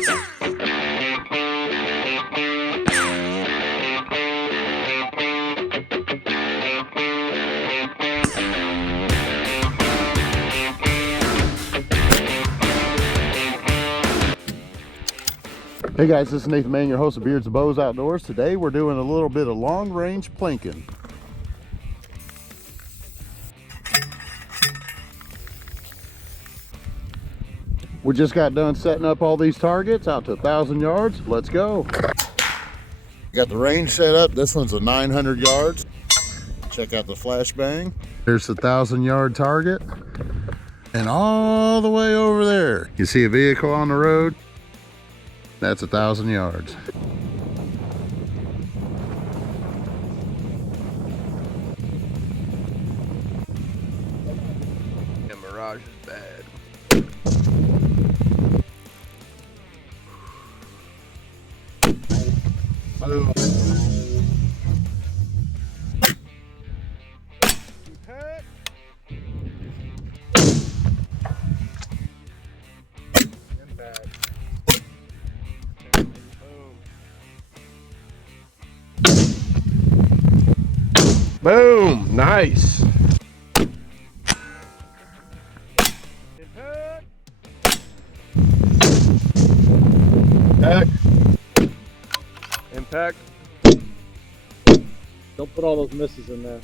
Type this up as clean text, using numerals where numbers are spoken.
Hey guys, this is Nathan Mann, your host of Beards and Bows Outdoors. Today we're doing a little bit of long range plinking. We just got done setting up all these targets out to 1,000 yards. Let's go. Got the range set up. This one's a 900 yards. Check out the flashbang. There's the 1,000-yard target. And all the way over there, you see a vehicle on the road. That's 1,000 yards. The mirage is bad. Boom. Boom! Nice. Impact. Impact. Don't put all those misses in there.